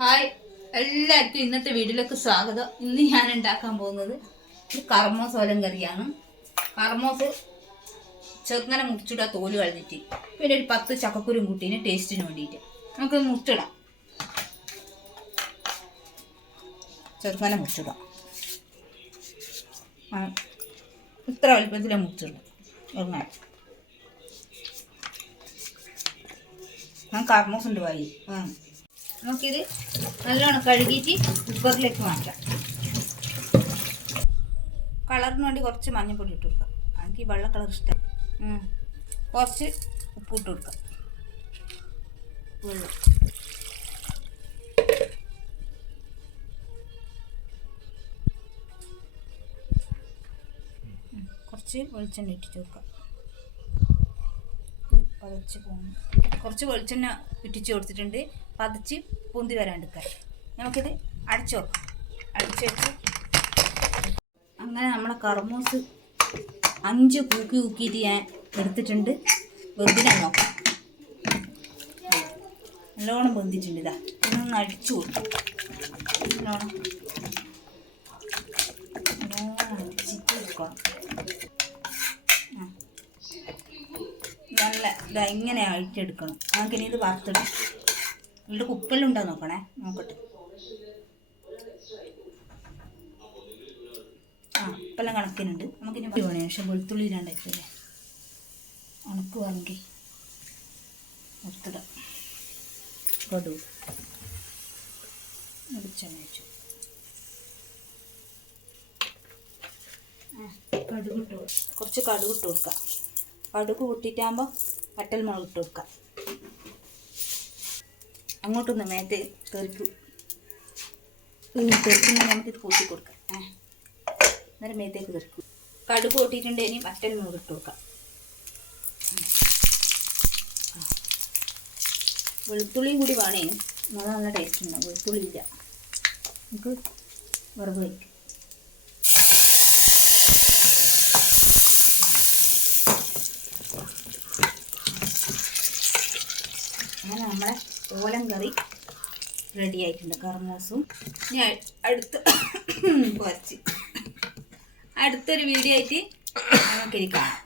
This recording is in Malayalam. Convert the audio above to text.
ഹായ് എല്ലാവർക്കും ഇന്നത്തെ വീഡിയോയിലേക്ക് സ്വാഗതം. ഇന്ന് ഞാൻ ഉണ്ടാക്കാൻ പോകുന്നത് കർമോസ് ഓലൻ കറിയാണ്. കർമോസ് ചെറുങ്ങനെ മുറിച്ചിടുക, തോല് കളഞ്ഞിട്ട്. പിന്നെ ഒരു 10 ചക്കക്കുരും കൂട്ടീന് ടേസ്റ്റിന് വേണ്ടിയിട്ട് നമുക്ക് മുറിച്ചിടാം. ചെറുങ്ങനെ മുറിച്ചിടാം. ഇത്ര വലുപ്പത്തിലാണ് മുറിച്ചിടും. എങ്ങനെ ഞാൻ കർമോസ് ഉണ്ട് വായി. നമുക്കിത് നല്ലോണം കഴുകിയിട്ട് കുക്കറിലേക്ക് മാറ്റാം. കളറിന് വേണ്ടി കുറച്ച് മഞ്ഞൾപ്പൊടി ഇട്ട് കൊടുക്കാം. എനിക്ക് വെള്ള കളർ ഇഷ്ടം. കുറച്ച് ഉപ്പ് ഇട്ട് കൊടുക്കാം. വെള്ളം കുറച്ച് വെളിച്ചെണ്ണ ഇട്ടിട്ട് കൊടുക്കാം. പതച്ച് പോകുന്നു. കുറച്ച് വെളിച്ചെണ്ണ ഇട്ടിച്ച് കൊടുത്തിട്ടുണ്ട്. പതിച്ച് പൊന്തി വരാണ്ടിരിക്കാൻ നമുക്കിത് അടച്ചു വെക്കാം. അടച്ചു വെച്ച് അങ്ങനെ നമ്മളെ കർമൂസ് 5 കൂക്കിയിട്ട് ഞാൻ എടുത്തിട്ടുണ്ട്. വെന്തിനാ നോക്കാം. നല്ലോണം വെന്തിട്ടുണ്ട്. ഇതാ ഇതൊന്ന് അടിച്ചു കൊടുക്കും. നല്ലോണം അടിച്ചിട്ട് എടുക്കണം. നല്ല ഇതാ ഇങ്ങനെ അഴിച്ചെടുക്കണം. നമുക്കിനി ഇത് വറുത്തിടും. ഇവിടെ കുക്കറിലുണ്ടോ നോക്കണേ, നോക്കട്ടെ. ഉപ്പെല്ലാം കണക്കിനുണ്ട്. നമുക്കിനി വേണേ. പക്ഷെ വെളുത്തുള്ളി ഇല്ലാണ്ടായിട്ടല്ലേ ഉണക്ക് വാങ്ങി വറുത്തിടാം. കടുക് വെളിച്ചെണ്ണ വെച്ചു. കടുക് ഇട്ട് കുറച്ച് കടുക് ഇട്ട് കൊടുക്കാം. കടുക് കൂട്ടിയിട്ടാകുമ്പോൾ വറ്റൽ മുളക് ഇട്ട് കൊടുക്കാം. അങ്ങോട്ടൊന്ന് മേത്തെ തെറിക്കും. തെറിക്കുന്ന നമുക്കിത് കൂട്ടി കൊടുക്കാം. അന്നേരം മേത്തേക്ക് തെറിക്കും. കടുക് കൂട്ടിയിട്ടുണ്ട്. ഇനി വറ്റൽ മുളക് ഇട്ട് കൊടുക്കാം. വെളുത്തുള്ളിയും കൂടി വേണേ. അത് നല്ല ടേസ്റ്റ് ഉണ്ടാവും. വെളുത്തുള്ളി ഇല്ല. നമുക്ക് വറവ് വയ്ക്കും. അങ്ങനെ നമ്മളെ ഓലൻ കറി റെഡി ആയിട്ടുണ്ട്. കർമൂസും ഇനി അടുത്തൊരു വീഡിയോ ആയിട്ട് നമുക്കിനി കാണാം.